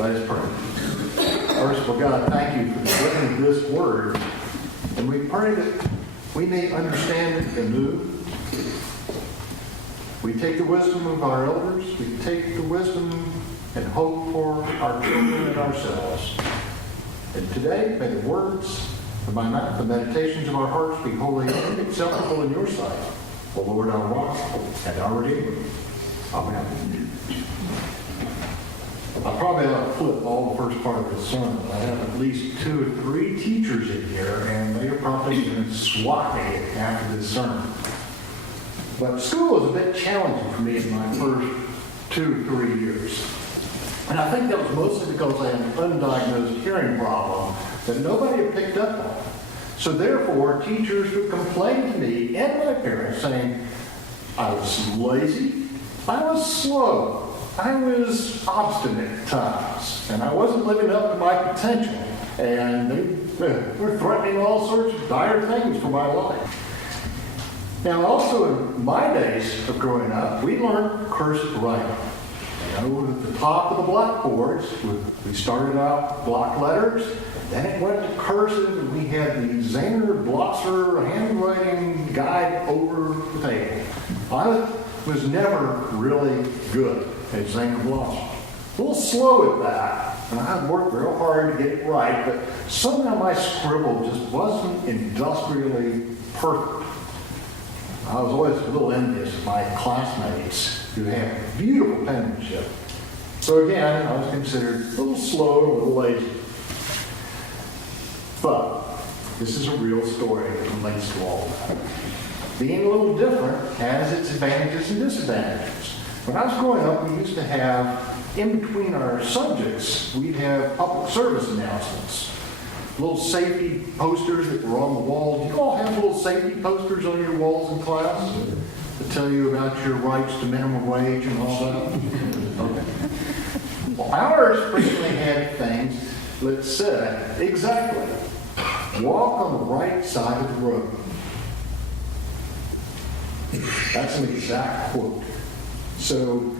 Let us pray. Merciful God, thank you for the giving of this word. And we pray that we may understand it anew. We take the wisdom of our elders. We take the wisdom and hope for our children and ourselves. And today, may the words of my mouth, the meditations of our hearts be holy and acceptable in your sight, O Lord, our rock and our Redeemer. Amen. I probably ought to flip all the first part of the sermon. I have at least 2 or 3 teachers in here, and they are probably going to swat me after this sermon. But school was a bit challenging for me in my first 2 or 3 years. And I think that was mostly because I had an undiagnosed hearing problem that nobody had picked up on. So therefore, teachers would complain to me and my parents saying I was lazy, I was slow, I was obstinate at times, and I wasn't living up to my potential. And they were threatening all sorts of dire things for my life. Now, also in my days of growing up, we learned cursive writing. You know, at the top of the blackboards, we started out block letters, then it went to cursive, and we had the Zaner Blosser handwriting guide over the table. I was never really good at Zaner Blosser. A little slow at that, and I worked real hard to get it right, but somehow my scribble just wasn't industrially perfect. I was always a little envious of my classmates who had beautiful penmanship. So again, I was considered a little slow, a little lazy. But this is a real story that relates to all of that. Being a little different has its advantages and disadvantages. When I was growing up, we used to have, in between our subjects, we'd have public service announcements. Little safety posters that were on the walls. Do you all have little safety posters on your walls in class that tell you about your rights to minimum wage and all that? Okay. Well, ours frequently had things that said, exactly, walk on the right side of the road. That's an exact quote. So,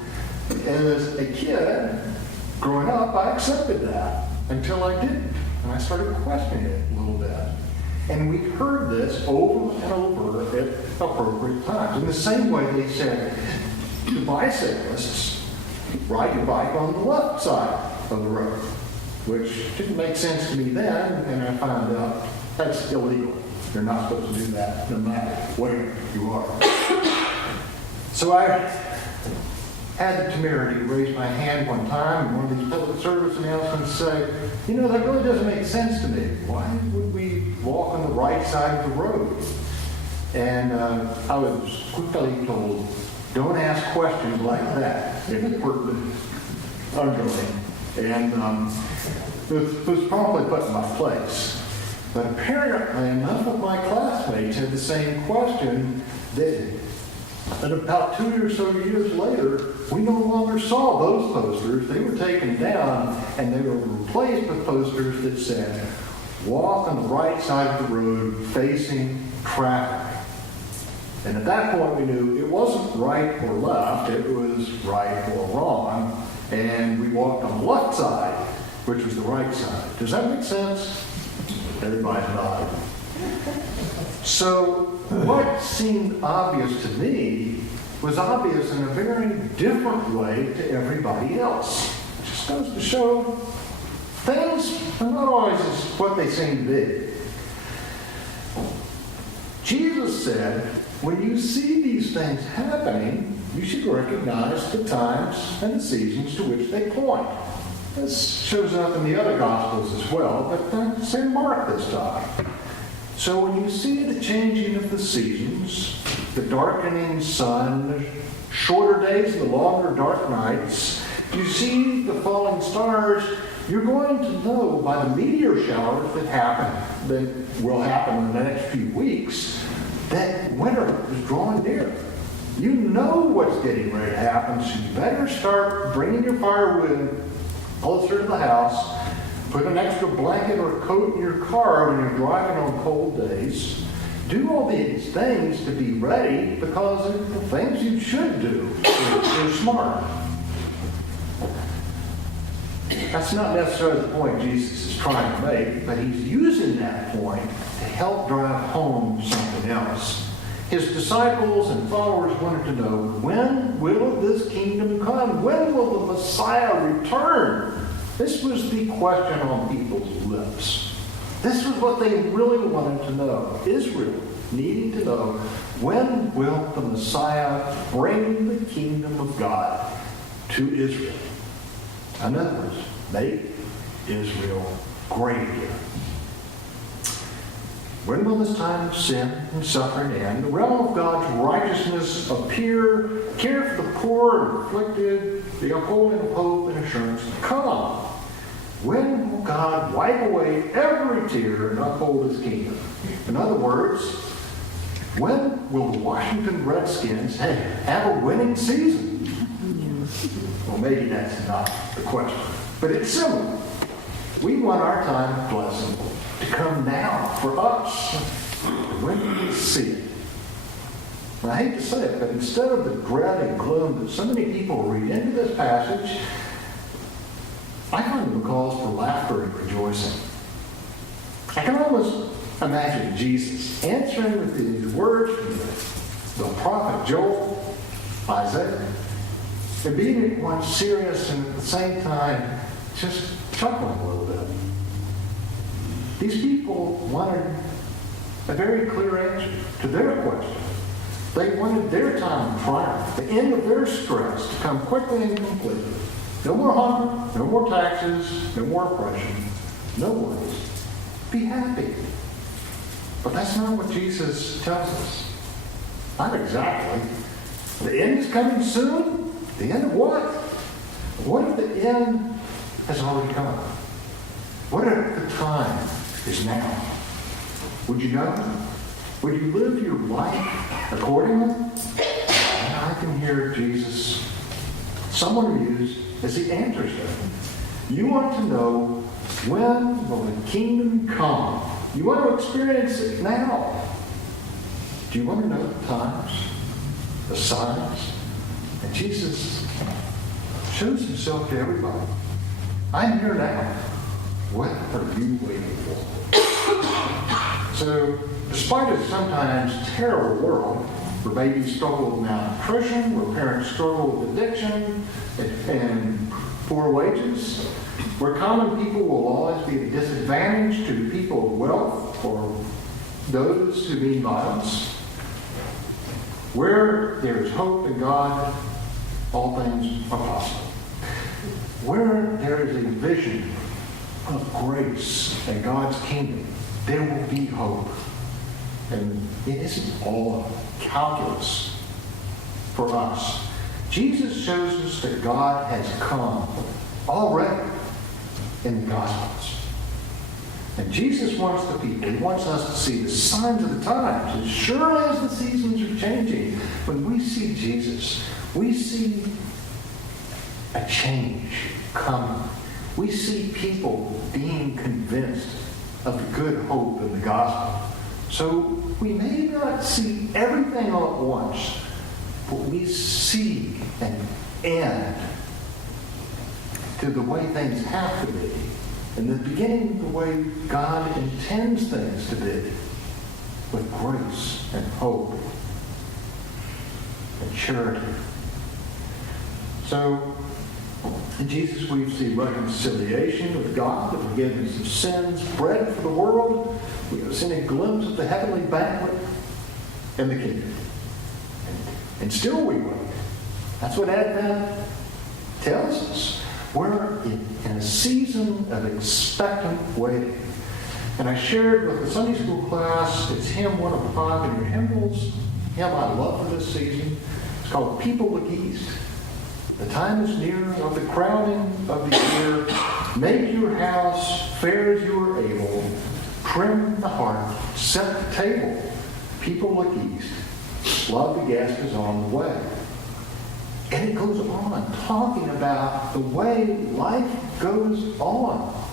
as a kid, growing up, I accepted that until I didn't. And I started questioning it a little bit. And we heard this over and over at appropriate times. In the same way they said to bicyclists, ride your bike on the left side of the road, which didn't make sense to me then, and I found out that's illegal. You're not supposed to do that no matter where you are. So I had the temerity to raise my hand one time in one of these public service announcements say, you know, that really doesn't make sense to me. Why would we walk on the right side of the road? And I was quickly told, don't ask questions like that if it were underling. And it was promptly put in my place. But apparently enough of my classmates had the same question that about 2 or so years later, we no longer saw those posters. They were taken down, and they were replaced with posters that said, walk on the right side of the road facing traffic. And at that point, we knew it wasn't right or left, it was right or wrong, and we walked on the left side, which was the right side. Does that make sense? Everybody nodded. So what seemed obvious to me was obvious in a very different way to everybody else. It just goes to show things are not always what they seem to be. Jesus said, when you see these things happening, you should recognize the times and the seasons to which they point. This shows up in the other Gospels as well, but St. Mark this time. So when you see the changing of the seasons, the darkening sun, the shorter days, the longer dark nights, you see the falling stars, you're going to know by the meteor showers that will happen in the next few weeks, that winter is drawing near. You know what's getting ready to happen, so you better start bringing your firewood closer to the house. Put an extra blanket or coat in your car when you're driving on cold days. Do all these things to be ready because they're the things you should do. They're smart. That's not necessarily the point Jesus is trying to make, but he's using that point to help drive home something else. His disciples and followers wanted to know, when will this kingdom come? When will the Messiah return? This was the question on people's lips. This was what they really wanted to know. Israel needing to know, when will the Messiah bring the kingdom of God to Israel? In other words, make Israel great again. When will this time of sin and suffering end? The realm of God's righteousness appear, care for the poor and afflicted, the upholding of hope and assurance come. When will God wipe away every tear and uphold his kingdom? In other words, when will the Washington Redskins have a winning season? Well, maybe that's not the question, but it's similar. We want our time of blessing to come now for us. When do we see it? And I hate to say it, but instead of the dread and gloom that so many people read into this passage, I find them calls for laughter and rejoicing. I can almost imagine Jesus answering with these words from the prophet Joel, Isaiah, and being at once serious and at the same time just chuckling a little bit. These people wanted a very clear answer to their question. They wanted their time of triumph, the end of their stress, to come quickly and completely. No more hunger, no more taxes, no more oppression, no worries. Be happy. But that's not what Jesus tells us. Not exactly. The end is coming soon? The end of what? What if the end has already come? What if the time is now? Would you know? Would you live your life accordingly? And I can hear Jesus, someone used as he answers them. You want to know, when will the kingdom come? You want to experience it now. Do you want to know the times, the signs? And Jesus shows himself to everybody. I'm here now. What are you waiting for? So, despite a sometimes terrible world, where babies struggle with malnutrition, where parents struggle with addiction and poor wages, where common people will always be at a disadvantage to people of wealth or those who mean violence, where there is hope in God, all things are possible. Where there is a vision of grace and God's kingdom, there will be hope. And it isn't all calculus for us. Jesus shows us that God has come already in the Gospels. And Jesus wants the people, he wants us to see the signs of the times. As surely as the seasons are changing, when we see Jesus, we see a change coming. We see people being convinced of the good hope in the gospel. So we may not see everything all at once, but we see an end to the way things have to be, and the beginning of the way God intends things to be, with grace and hope and charity. So in Jesus we see reconciliation with God, the forgiveness of sins, bread for the world. We have seen a glimpse of the heavenly banquet and the kingdom. And still we wait. That's what Advent tells us. We're in a season of expectant waiting. And I shared with the Sunday school class, it's hymn 105 in your hymnals, hymn I love for this season. It's called People Look East. The time is near of the crowning of the year. Make your house fair as you are able. Trim the hearth, set the table. People look east. Love the guest is on the way. And it goes on, talking about the way life goes on.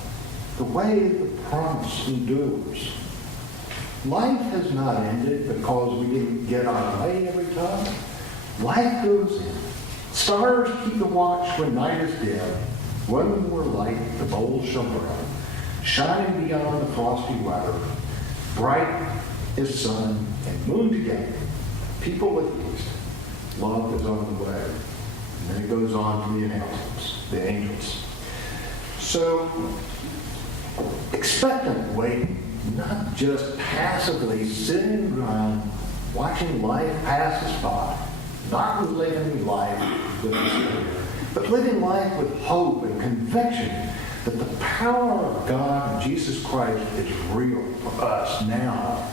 The way the promise endures. Life has not ended because we didn't get our way every time. Life goes in. Stars keep the watch when night is dim. one more light the bowl shall burn, shining beyond the frosty weather, bright as sun and moon together, people with east, love is on the way. And then it goes on to the announcements, the angels. So, expectant waiting, not just passively sitting around watching life pass us by, not living life with despair, but living life with hope and conviction that the power of God and Jesus Christ is real for us now,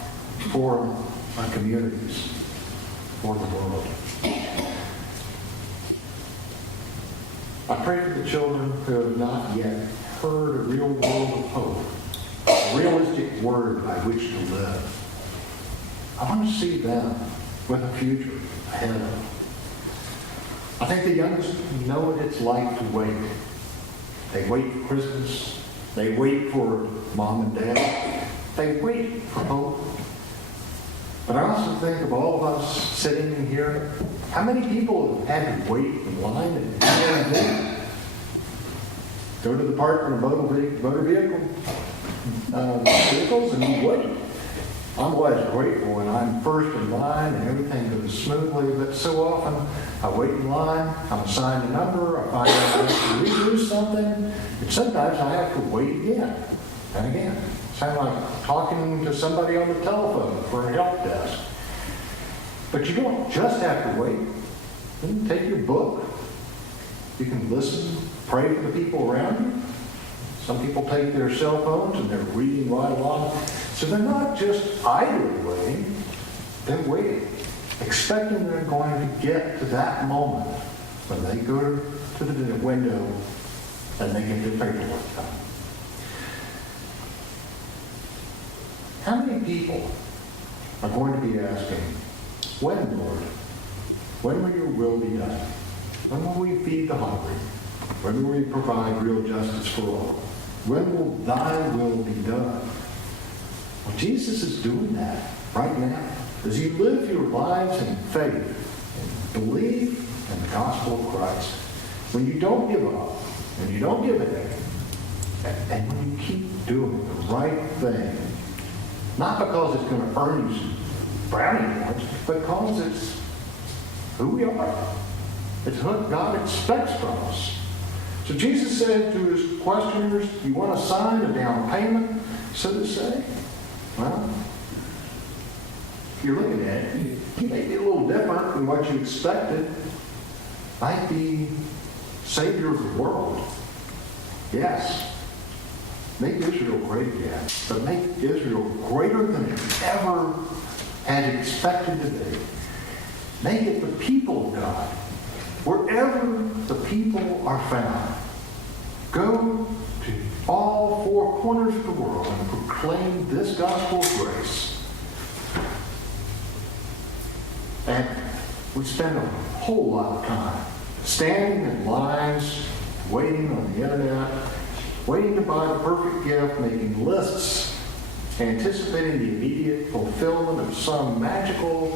for our communities, for the world. I pray for the children who have not yet heard a real world of hope, a realistic word by which to live. I want to see them with a future ahead of them. I think the youngest know what it's like to wait. They wait for Christmas. They wait for mom and dad. They wait for hope. But I also think of all of us sitting in here, how many people have had to wait in line and go to the park for motor vehicles and you wait. I'm always grateful when I'm first in line and everything goes smoothly, but so often I wait in line, I'm assigned a number, I find out I have to redo something, and sometimes I have to wait again and again. Sound like talking to somebody on the telephone for a help desk. But you don't just have to wait. You can take your book. You can listen, pray for the people around you. Some people take their cell phones and they're reading right along. So they're not just idly waiting. They're waiting, expecting they're going to get to that moment when they go to the window and they get their paperwork done. How many people are going to be asking, when, Lord? When will your will be done? When will we feed the hungry? When will we provide real justice for all? When will thy will be done? Well, Jesus is doing that right now. As you live your lives in faith and believe in the gospel of Christ, when you don't give up, when you don't give in, and when you keep doing the right thing, not because it's going to earn you some brownie points, but because it's who we are. It's what God expects from us. So Jesus said to his questioners, you want to sign a down payment, so to say? Well, if you're looking at it, it may be a little different than what you expected. Might be Savior of the world. Yes. Make Israel great again, but make Israel greater than it ever had expected to be. Make it the people of God. Wherever the people are found, go to all four corners of the world and proclaim this gospel of grace. And we spend a whole lot of time standing in lines, waiting on the internet, waiting to buy the perfect gift, making lists, anticipating the immediate fulfillment of some magical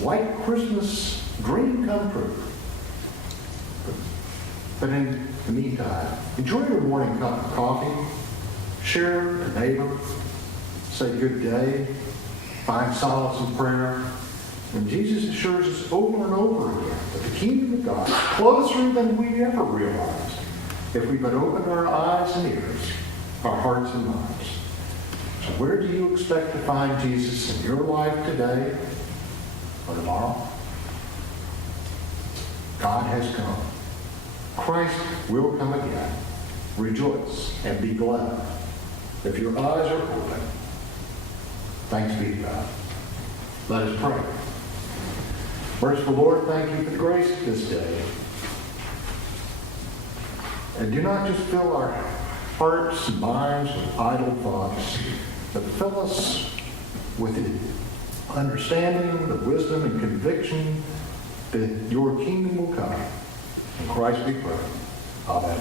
white Christmas dream come true. But in the meantime, enjoy your morning cup of coffee, share it with a neighbor, say good day, find solace in prayer. And Jesus assures us over and over again that the kingdom of God is closer than we ever realized if we but open our eyes and ears, our hearts and minds. So where do you expect to find Jesus in your life today or tomorrow? God has come. Christ will come again. Rejoice and be glad. If your eyes are open, thanks be to God. Let us pray. Merciful Lord, thank you for the grace of this day. And do not just fill our hearts and minds with idle thoughts, but fill us with the understanding, the wisdom, and conviction that your kingdom will come. In Christ we pray. Amen.